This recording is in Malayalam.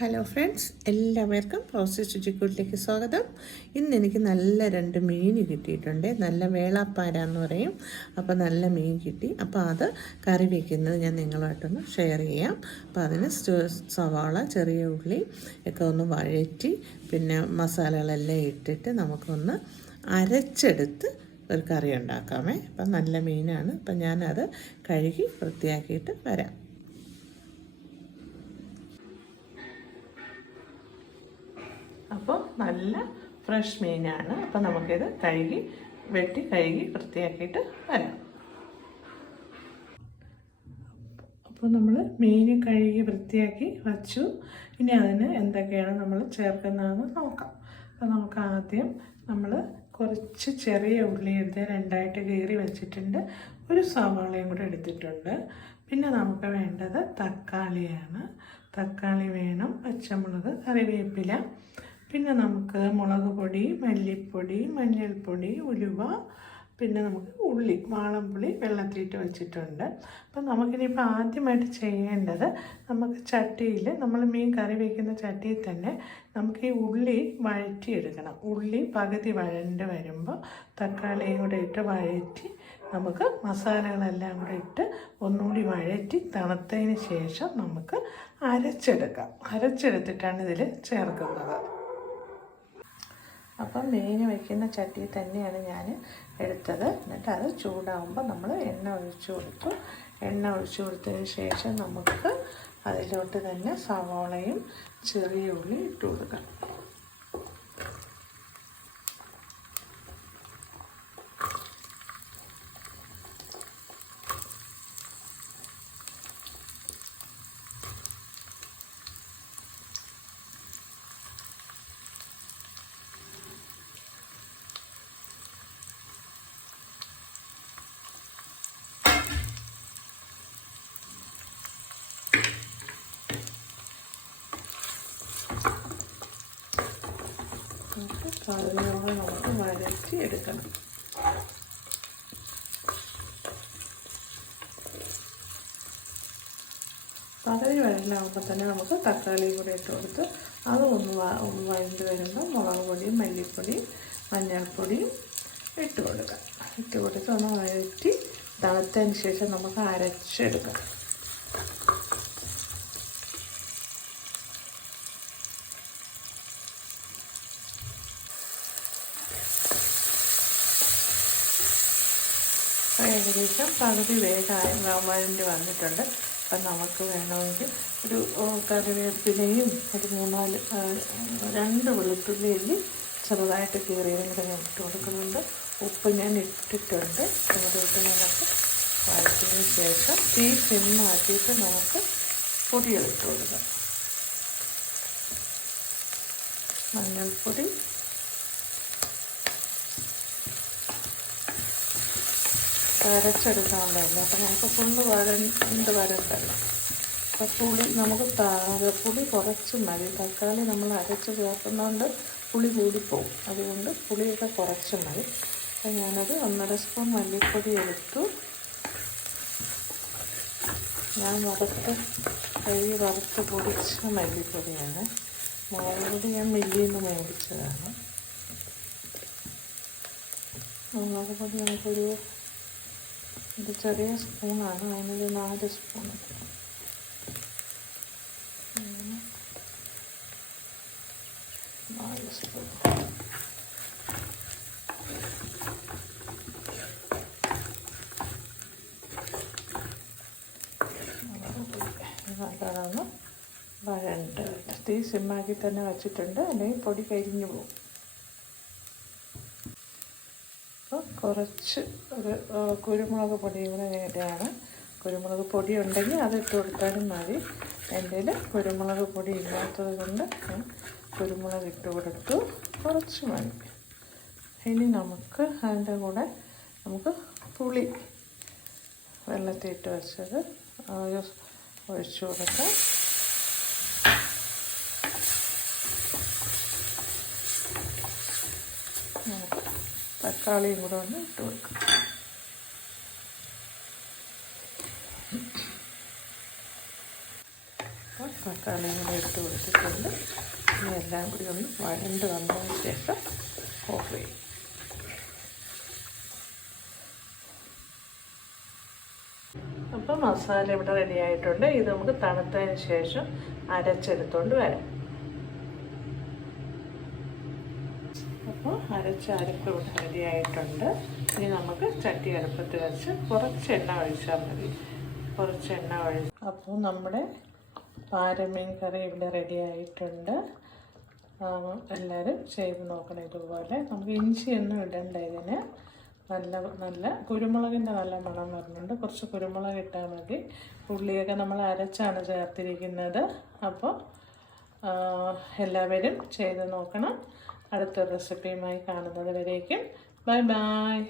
ഹലോ ഫ്രണ്ട്സ്, എല്ലാവർക്കും പ്രോസസ് രുചിക്കൂട്ടിലേക്ക് സ്വാഗതം. ഇന്ന് എനിക്ക് നല്ല 2 മീൻ കിട്ടിയിട്ടുണ്ട്. നല്ല വേളാപ്പാര എന്ന് പറയും. അപ്പോൾ നല്ല മീൻ കിട്ടി. അപ്പോൾ അത് കറി വയ്ക്കുന്നത് ഞാൻ നിങ്ങളുമായിട്ടൊന്ന് ഷെയർ ചെയ്യാം. അപ്പോൾ അതിന് സവാള, ചെറിയ ഉള്ളി ഒക്കെ ഒന്ന് വഴറ്റി പിന്നെ മസാലകളെല്ലാം ഇട്ടിട്ട് നമുക്കൊന്ന് അരച്ചെടുത്ത് ഒരു കറി ഉണ്ടാക്കാമേ. അപ്പം നല്ല മീനാണ്. അപ്പം ഞാനത് കഴുകി വൃത്തിയാക്കിയിട്ട് വരാം. അപ്പോൾ നല്ല ഫ്രഷ് മീനാണ്. അപ്പോൾ നമുക്കിത് കഴുകി വൃത്തിയാക്കിയിട്ട് വരാം. അപ്പോൾ നമ്മൾ മീൻ കഴുകി വൃത്തിയാക്കി വച്ചു. ഇനി അതിന് എന്തൊക്കെയാണ് നമ്മൾ ചേർക്കുന്നതെന്ന് നോക്കാം. അപ്പോൾ നമുക്ക് ആദ്യം കുറച്ച് ചെറിയ ഉള്ളി എടുത്ത് 2ആയിട്ട് കീറി വെച്ചിട്ടുണ്ട്. ഒരു സവാളയും കൂടെ എടുത്തിട്ടുണ്ട്. പിന്നെ നമുക്ക് വേണ്ടത് തക്കാളിയാണ്. തക്കാളി വേണം, പച്ചമുളക്, കറിവേപ്പില. പിന്നെ നമുക്ക് മുളക് പൊടി, മല്ലിപ്പൊടി, മഞ്ഞൾപ്പൊടി, ഉലുവ, പിന്നെ നമുക്ക് ഉള്ളി, വാളംപുളി വെള്ളത്തിലിട്ട് വെച്ചിട്ടുണ്ട്. അപ്പം നമുക്കിനിയിപ്പോൾ ആദ്യമായിട്ട് ചെയ്യേണ്ടത്, നമുക്ക് ചട്ടിയിൽ നമ്മൾ മീൻ കറി വയ്ക്കുന്ന ചട്ടിയിൽ തന്നെ നമുക്ക് ഈ ഉള്ളി വഴറ്റിയെടുക്കണം. ഉള്ളി പകുതി വഴണ്ട് വരുമ്പോൾ തക്കാളിയും കൂടെ ഇട്ട് വഴറ്റി നമുക്ക് മസാലകളെല്ലാം കൂടെ ഇട്ട് ഒന്നുകൂടി വഴറ്റി തണുത്തതിന് ശേഷം നമുക്ക് അരച്ചെടുത്തിട്ടാണ് ഇതിൽ ചേർക്കുന്നത്. അപ്പം മീൻ വയ്ക്കുന്ന ചട്ടിയിൽ തന്നെയാണ് ഞാൻ എടുത്തത്. എന്നിട്ട് അത് ചൂടാകുമ്പോൾ നമ്മൾ എണ്ണ ഒഴിച്ചു കൊടുത്തതിന് ശേഷം നമുക്ക് അതിലോട്ട് തന്നെ സവാളയും ചെറിയ ഉള്ളി ഇട്ട് കൊടുക്കണം. അതിനോട് നമുക്ക് വഴറ്റി എടുക്കണം. പകുതി വഴലാകുമ്പോൾ തന്നെ നമുക്ക് തക്കാളി കൂടെ ഇട്ട് കൊടുത്ത് അത് ഒന്ന് വഴണ്ട് വരുമ്പോൾ മുളക് പൊടിയും മല്ലിപ്പൊടിയും മഞ്ഞൾപ്പൊടിയും ഇട്ട് കൊടുത്ത് ഒന്ന് വഴറ്റി തണുത്തതിന് ശേഷം നമുക്ക് അരച്ചെടുക്കാം. ഏകദേശം പകുതി വഴണ്ടി വന്നിട്ടുണ്ട്. അപ്പം നമുക്ക് വേണമെങ്കിൽ ഒരു കറിവേപ്പിലയും ഒരു 2 വെളുത്തുള്ളി ചെറുതായിട്ട് കീറിയതും കൂടെ ഞാൻ ഇട്ട് കൊടുക്കുന്നുണ്ട്. ഉപ്പ് ഞാൻ ഇട്ടിട്ടുണ്ട്. അതിട്ട് നമുക്ക് വഴറ്റിയതിന് ശേഷം തീ സിമ്മാക്കിയിട്ട് നമുക്ക് പൊടികളിട്ട് കൊടുക്കാം. മഞ്ഞൾപ്പൊടി, അരച്ചെടുക്കാനുള്ളതല്ല. അപ്പം നമുക്ക് ഫുള്ള് വരണ്ടല്ലോ. അപ്പോൾ പുളി കുറച്ച് മതി. തക്കാളി നമ്മൾ അരച്ച് ചേർക്കുന്നതുകൊണ്ട് പുളി കൂടിപ്പോവും. അതുകൊണ്ട് പുളിയൊക്കെ കുറച്ച് മതി. അപ്പോൾ ഞാനത് 1.5 സ്പൂൺ മല്ലിപ്പൊടി എടുത്തു. ഞാൻ വറുത്ത് പൊടിച്ച മല്ലിപ്പൊടിയാണ്. മുളക് പൊടി ഞാൻ മില്ലിൽ നിന്ന് മേടിച്ചതാണ്. മുളക് പൊടി നമുക്കൊരു ചെറിയ സ്പൂണാണ്, അതിനൊരു 4 സ്പൂൺ. നല്ലതാണ് വഴണ്ട്. തീ സിമ്മാക്കി തന്നെ വെച്ചിട്ടുണ്ട്, അല്ലെങ്കിൽ പൊടി കരിഞ്ഞു പോകും. കുറച്ച് ഒരു കുരുമുളക് പൊടിയും കൂടെ ഇടുകയാണ്. കുരുമുളക് പൊടി ഉണ്ടെങ്കിൽ അത് ഇട്ട് കൊടുത്താലും മതി. എൻ്റെ കയ്യിൽ കുരുമുളക് പൊടി ഇല്ലാത്തത് കൊണ്ട് ഞാൻ കുരുമുളക് ഇട്ട് കൊടുത്തു. കുറച്ച് മതി. ഇനി നമുക്ക് അതിൻ്റെ കൂടെ പുളി വെള്ളത്തിലിട്ട് വെച്ചത് ഒഴിച്ചു കൊടുക്കാം. തക്കാളിയും കൂടെ ഒന്ന് ഇട്ട് കൊടുക്കാം. തക്കാളിയും കൂടെ ഇട്ട് കൊടുത്തിട്ടുണ്ട്. ഇനി എല്ലാം കൂടി ഒന്ന് വഴണ്ട് വന്നതിന് ശേഷം ഓഫ് ചെയ്യും. അപ്പോൾ മസാല ഇവിടെ റെഡി ആയിട്ടുണ്ട്. ഇത് നമുക്ക് തണുത്തതിന് ശേഷം അരച്ചെടുത്തുകൊണ്ട് വരാം. അപ്പോൾ അരച്ച അരപ്പ് ഇവിടെ റെഡി ആയിട്ടുണ്ട്. ഇനി നമുക്ക് ചട്ടി അടുപ്പത്ത് വെച്ച് കുറച്ച് എണ്ണ ഒഴിച്ചാൽ മതി. കുറച്ച് എണ്ണ ഒഴിച്ച് അപ്പോൾ നമ്മുടെ പാരമീൻ കറി ഇവിടെ റെഡി ആയിട്ടുണ്ട്. എല്ലാവരും ചെയ്ത് നോക്കണം ഇതുപോലെ. നമുക്ക് ഇഞ്ചിയൊന്നും ഇടണ്ട ഇതിന്. നല്ല കുരുമുളകിൻ്റെ നല്ല മണം വരുന്നുണ്ട്. കുറച്ച് കുരുമുളക് ഇട്ടാൽ മതി. ഉള്ളിയൊക്കെ നമ്മൾ അരച്ചാണ് ചേർത്തിരിക്കുന്നത്. അപ്പോൾ എല്ലാവരും ചെയ്ത് നോക്കണം. അടുത്ത റെസിപ്പിയുമായി കാണുന്നത് വരേക്കും ബൈ ബൈ.